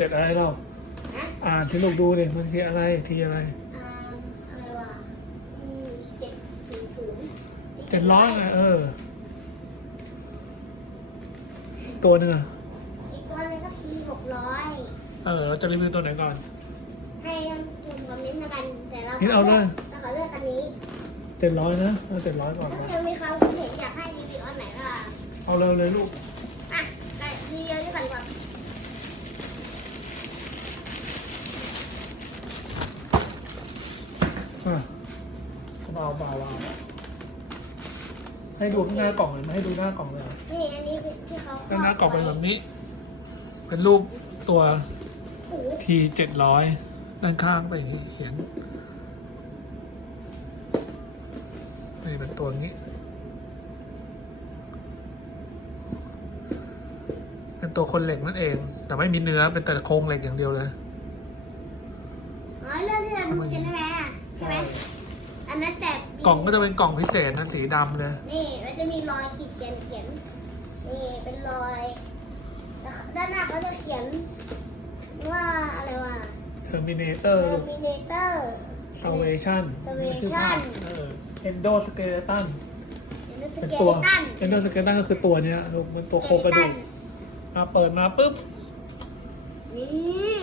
ดูดิหกเจ็ดอะไรเรานะอ่านที่ลูกดูดิมันคืออะไรทีอะไร อ่าอะไรวะอืมเจ็ดศูนย์ศูนย์เจ็ดร้อยไงเออ ตัวหนึ่งอะอีกตัวหนึงก็คือหกร้อยเออเราจะรีวิวตัวไหนก่อน ให้ท่านผู้ชมคอมเมนต์กันแต่เรางั้นเอาเลยเราขอเลือกอันนี้เจ็ดร้อยนะเอาเจ็ดร้อยก่อนถ้านะเธอมีความคิดเห็นอยากให้รีวิวอันไหนก็เอาเลยเลยลูกอะได้รีวิวด้วยกันก่อน อะเบาเบาเบาให้ดูข้างหน้ากล่องเลยไม่ให้ดูหน้ากล่องเลยนี่อันนี้ที่เขาข้างหน้ากล่องเป็นแบบนี้ เป็นรูปตัวโอ้โหทีเจ็ดร้อยด้านข้างไปอย่างนี้เขียนนี่เป็นตัวนี้ เป็นตัวคนเหล็กนั่นเอง แต่ไม่มีเนื้อเป็นแต่โครงเหล็กอย่างเดียวเลย อ๋อเรื่องที่เราดูกันใช่ไหมอะใช่ไหม อันนั้นแบบกล่องก็จะเป็นกล่องพิเศษนะสีดำเลยนี่มันจะมีรอยขีดเขียนเขียนนี่เป็นรอยแล้วด้านหน้าเขาจะเขียนว่าอะไรวะ Terminator Terminator Salvation Salvation เออ Endoskeleton เป็นสเป็นเกตัวเลตัน Endoskeleton ก็คือตัวเนี้ยลูกเป็นตัวโครงกระดูกมาเปิดมาปุ๊บนี่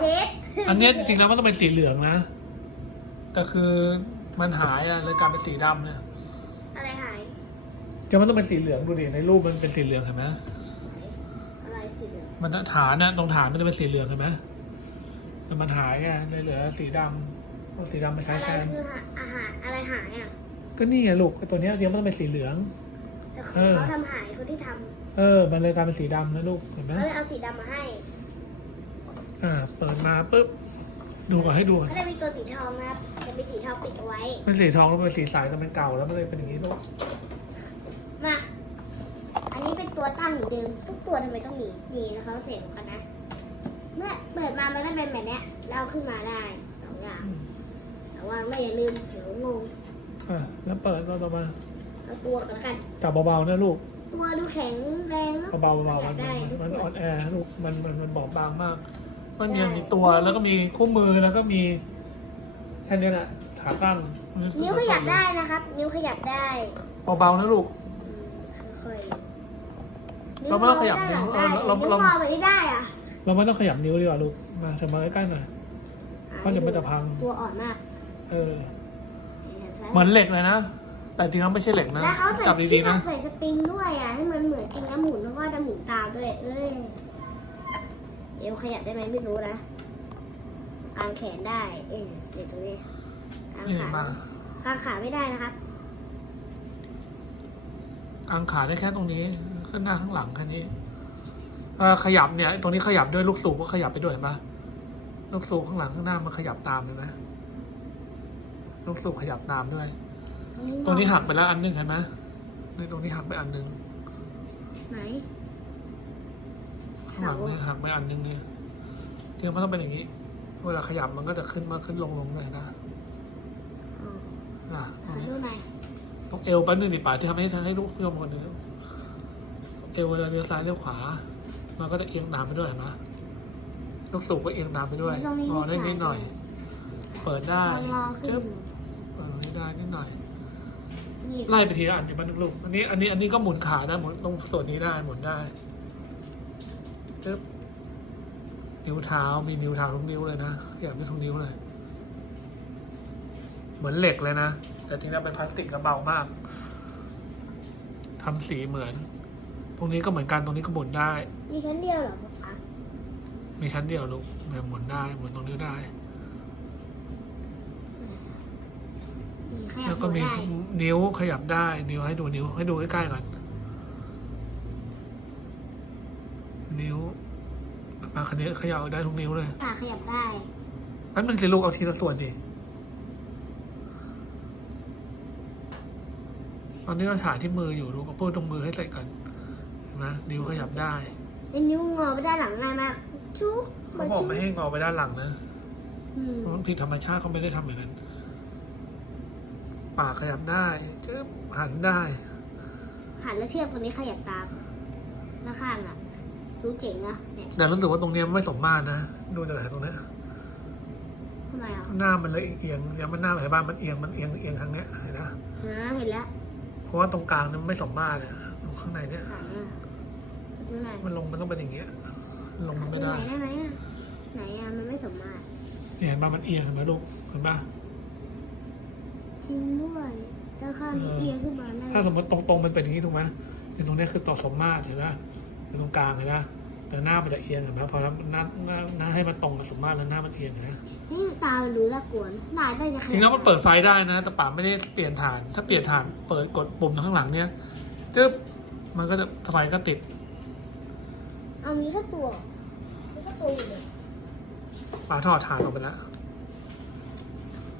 เทปอันเนี้ยจริงๆแล้วมันต้องเป็นสีเหลืองนะ แต่คือ มันหายอะเลยกลายเป็นสีดำเนี่ยอะไรหายจะมันต้องเป็นสีเหลืองดูดิในรูปมันเป็นสีเหลืองเห็นไหมอะไรผิดเหรอมันจะฐานนะตรงฐานมันจะเป็นสีเหลืองเห็นไหมแต่มันหายไงเลยเหลือสีดำเอาสีดำมาใช้อะไรแทนคือหาอาหารอะไรหายอะก็นี่ไงลูกไอ้ตัวเนี้ยจริงๆมันต้องเป็นสีเหลือง แต่ของเออ เขาทำหายคนที่ทเออ มันเลยกลายเป็นสีดำนะลูกเห็นำไหมเขาเลยเอาสีดำมาให้ อ่า เปิดมาปุ๊บ ดูก่อนให้ดูก่อนเขาจะมีตัวสีทองนะครับจะมีสีทองปิดเอาไว้ เป็นสีทองแล้วเป็นสีใสแต่มันเก่าแล้วมันเลยเป็นอย่างนี้ลูกมา อันนี้เป็นตัวตั้งเหมือนเดิมทุกตัวทำไมต้องมีมีนะคะเสียงกันนะ เมื่อเปิดมามันก็เป็นแบบเนี้ยแล้วเอาขึ้นมาได้สองอย่าง แต่ว่าไม่อย่าลืมเดี๋ยวงงอ่าแล้วเปิดเราต่อมา เอาตัวกันแล้วกัน จับเบาๆนะลูก ตัวดูแข็งแรงเนอะเบาๆเบาๆอมัยานกได้มันอ่อนแอลูกมันมันมันบอบบางมาก มันยังมีตัวแล้วก็มีคู่มือแล้วก็มีแค่นี้แหละขาตั้งนิ้วขยับได้นะครับ นิ้วขยับได้เบาๆนะลูกอืมค่อยๆเราไม่ต้องขยับนิ้วได้เราเรานิ้วเรางอแบบนี้ได้อะเราไม่ต้องขยับนิ้วดีกว่าลูกมาเสมาใกล้ๆหน่อยเพราะเดี๋ยวมันจะพังตัวอ่อนมากเออเหมือนเหล็กเลยนะแต่จริงแล้วไม่ใช่เหล็กนะแล้วเขาใส่จับเชืดีอๆนะกใส่สปริงด้วยอะให้มันเหมือนจริงแล้วหมุนแล้วก็จะหมุนตามด้วยเอ้ย เดี๋ยวขยับได้ไหมไม่รู้นะกางแขนได้ เอ้ยเดี๋ยวตรงนี้กางนี่ขามากางขาไม่ได้นะครับอังขาได้แค่ตรงนี้ข้างหน้าข้างหลังแค่นี้เอ่อขยับเนี่ยตรงนี้ขยับด้วยลูกสูบก็ขยับไปด้วยเห็นปะลูกสูบข้างหลังข้างหน้ามันขยับตามเห็นไหมลูกสูบขยับตามด้วย ตรงนี้หักไปแล้วอันหนึงเห็นไหมนี่ตรงนี้หักไปอันหนึง ไหน ข้างหลังนี่หักไปอันหนึงเนี่ยที่มันต้องเป็นอย่างนี้ เวลาขยับมันก็จะขึ้นมาขึ้นลงลงเลยนะอ๋อนะตรหางนี้ดูหน่อยตรงเอวแป๊บนึงดิป่าที่ทำให้ให้ลูกโยมคนนึงเอวเวลาเลี้ยวซ้ายเลี้ยวขวา มันก็จะเอียงตามไปด้วยเห็นไหมลูกสูบก็เอียงตามไปด้วยงอได้นิดหน่อย เปิดได้งอขึ้จึ๊นบเปิดไม่ได้นิดหน่อยนี่ไล่ไปทีละอันอยู่บ้านลูกอันนี้อันนี้อันนี้ก็หมุนขาได้หมุนตรงส่วนนี้ได้หมุนได้ จึ๊บนิ้วเท้ามีนิ้วเท้าทุกนิ้วเลยนะขยับได้ทุกนิ้วเลย เหมือนเหล็กเลยนะ แต่จริงๆแล้วเป็นพลาสติกกระเบามากทำสีเหมือน ตรงนี้ก็เหมือนกันตรงนี้ก็หมุนได้ มีชั้นเดียวเหรอป๊ามีชั้นเดียวลูกแบบหมุนได้หมุนตรงนี้ได้นี่ขยัแล้บวก็หัวมีได้นิ้วขยับได้ นิ้วให้ดูนิ้วให้ดูใกล้ๆก่อน นิ้วอะคันนี้เขยับได้ทุกนิ้วเลยปากขยับได้นั่นมันคือลูกเอาทีละส่วนดิตอนนี้เราถ่ายที่มืออยู่ลูกก็พูดตรงมือให้ใส่กันเห็นไหมนิ้วขยับได้เป็นนิ้วงอไปด้านหลังง่ายมากชุกเขาบอกไม่ให้งอไปด้านหลังนะอืมมันผิดธรรมชาติเขาไม่ได้ทำอย่างนั้น ปากขยับได้จึ๊บหันได้ หันแล้วเชือกตัวนี้ขยับตามแล้วข้างอะ ดูเจ๋งนะเนี่ยแต่รู้สึกว่าตรงเนี้ยไม่สมมาตรนะดูจากไหนตรงเนี้ยทำไมอะหน้ามันเลยเอียงๆยังมันหน้าไหนบ้านมันเอียงมันเอียงเอียงทางเนี้ยเห็นนะฮะเห็นแล้วเพราะว่าตรงกลางเนี่ยมันไม่สมมาตรเนี่ยตรงข้างในเนี่ย ไหนอะดูหน่อยมันลงมันต้องเป็นอย่างเงี้ย ลงมันไม่ดูได้ไหนได้ไหมอะไหนอะมันไม่สมมาตรเนี่ยเห็นป่ะมันเอียงเห็นไหมลูกเห็นป่ะจริงด้วยแล้วข้างนี้เออเอียงขึ้นมาได้ถ้าสมมติตรงๆมันเป็นอย่างนี้ถูกไหมในตรงเนี้ยคือต่อสมมาตรเห็นป่ะใน ตรงกลางเห็นป่ะแต่หน้ามันจะเอียงเห็นไหมพอแล้วหน้าหน้าหน้าให้มันตรงกับสมมาตรแล้วหน้ามันเอียงเห็นไหมนี่ตามันรู้ละกวนหน้าได้จะขจริงแล้วมันเปิดไฟได้นะ แต่ป่าไม่ได้เปลี่ยนฐาน ถ้าเปลี่ยนฐานเปิดกดปุ่มข้างหลังเนี้ยจึ๊บมันก็จะไฟก็ติดเอามีแค่ตัวมีแค่ตัวอยู่เลยป่าถอดฐานออกไปแล้ว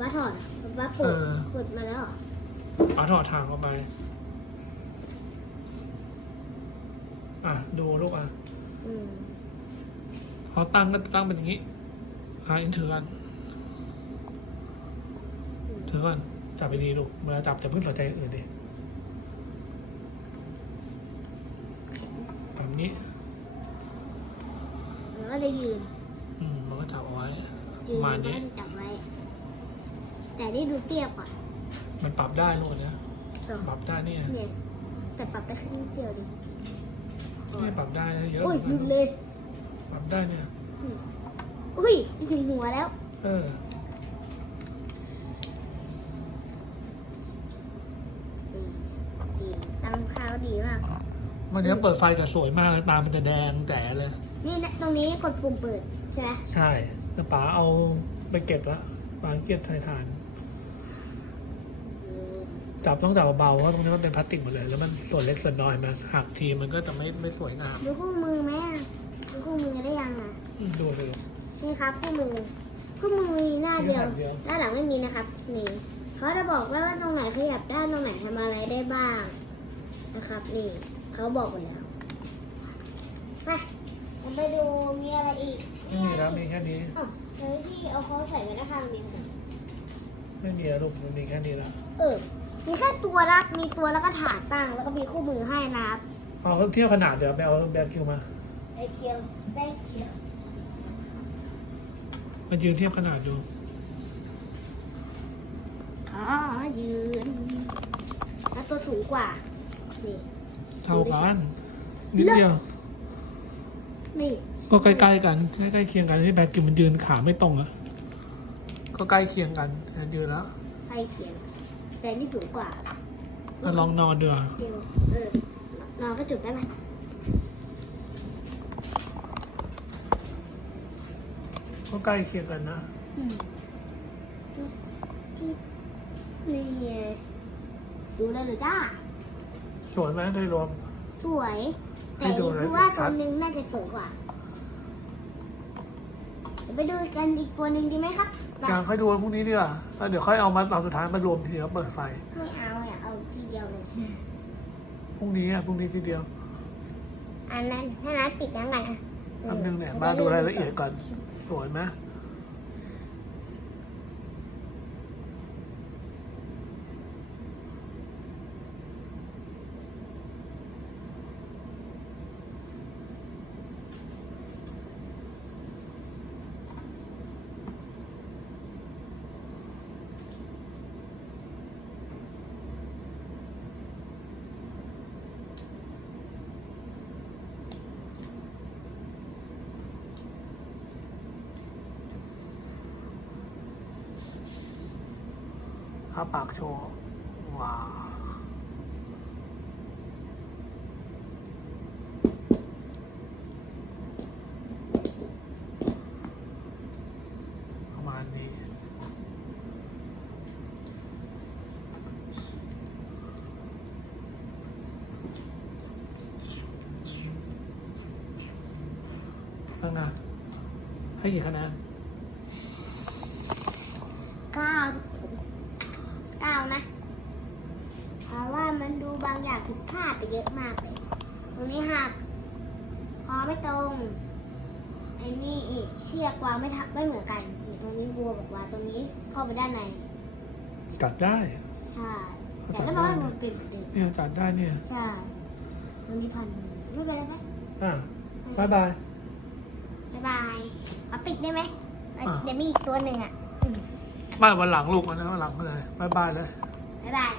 ว่าถอดอะว่าเปิเอดอเปิดมาแล้วเหรอ ป่าถอดฐานออกไป อะดูลูกอะอืมพอตั้งก็ตั้งเป็นอย่างนี้ อะอินถือกันถือก่อนจับไปดีลูกเวลาจับจะเพิ่งสนใจอย่างอื่นดิแบบนี้ แล้วก็จะยืนอืมมันก็จับเอาไว้ปยืระนมาณแล้วนี้ก็จับไว้ แต่นี่ดูเตี้ยกว่ามันปรับได้ลูกนะสองปรับได้เนี่ยเนี่ยแต่ปรับได้แค่นิดเดียวดิ นี่ปรับได้นะเยอะโอ้ยเหหมืลุอนดกันเลย ปรับได้เนี่ย อุ้ยถึงหัวแล้ว เอออืมดีตั้งค่าก็ดีมาก มันเนี้ยเปิดไฟจะสวยมากตามันจะแดงแจ๋เลย นี่นะตรงนี้กดปุ่มเปิด ใช่ไหมใช่แต่ป๋าเอาไปเก็บละป๋าเก็บไทยทานอืม จับต้องจับเบาๆเพราะตรงนี้มันเป็นพลาสติกหมดเลย แล้วมันส่วนเล็กส่วนน้อยมันหักทีมันก็จะไม่ไม่สวยงามดูคู่มือไหมอะดูคู่มือได้ยังอะอืมดูเลยนี่ครับคู่มือคู่มือมีหน้าเดียวมีหน้าเดียวหน้าหลังไม่มีนะครับนี่เขาจะบอกว่าตรงไหนขยับได้ตรงไหนทำอะไรได้บ้างนะครับ นี่เขาบอกหมดแล้วไปเราไปดูมีอะไรอีกไม่มีแล้วมีแค่นี้อ้าวแล้วที่เอาเขาใส่ไว้ในข้างนี้ค่ะไม่มีแล้วลูกมันมีแค่นี้แล้วเออ มีแค่ตัวรับมีตัวแล้วก็ฐานตั้ง แล้วก็มีคู่มือให้นะครับเอาเทียบขนาดเดี๋ยวไปเอาแบคิวมาไอเคียวไอเคียวมันยืนเทียบขนาดดูขายืนแล้วตัวสูงกว่านี่เท่ากันนิดเดียว นี่ก็ใกล้ๆกันใกล้ๆเคียงกันที่แบคิวมันยืนขาไม่ตรงอะก็ใกล้เคียงกันยืนแล้วใครเขียน แต่นี่สูงกว่าอะลองนอนดูอะเดียวเออนอนก็จุดได้ไหมก็ใกล้เคียงกันนะอืมนี่ไงดูเลยเหรือจ้า สวยไหมโดยรวม สวยให้แต่ดูหน่อยคือว่าครัตัวบหนึงน่าจะสวยกว่าเดี๋ยว ไปดูกันอีกตัวหนึ่งดีไหมครับอย่างค่อยดูวันพรุ่งนี้ดีกว่าแล้วเดี๋ยวค่อยเอามาตอนสุดท้ายมารวมทีเดียวเปิดไฟ ไม่เอาอะเอาทีเดียวเลย พรุ่งนี้อะพรุ่งนี้ทีเดียว อันนั้นถ้านั้นปิดน้ำกันอะทำหนึ่งเนี่ยมาดูรายละเอียดก่อนสวยไหมาปากโชว์ว้าวประมาณนี้ ตั้งนะให้กี่คะแนน เก้าเก้านะ เพราะว่ามันดูบางอย่างผิดพลาดไป เยอะมากเลย ตรงนี้หัก คอไม่ตรง ไอ้นี่อีกเชือกวางไม่ทับไม่เหมือนกันอยู่ตรงนี้บัวบอกว่าตรงนี้เข้าไปด้านในจัดได้ใช่ แต่ถ้าบอกว่ามันเป็นเหมือนเดิมเนี่ยจัดได้เนี่ยใช่ ตรงนี้พันมือไม่เป็นไรไหมอะให้บายบายบ๊ายบายเอาปิดได้ไหมอะเดี๋ยวมีอีกตัวหนึ่งอะอืมไม่วันหลังลูกอันนั้นวันหลังเลยบายบายเลย บ๊ายบาย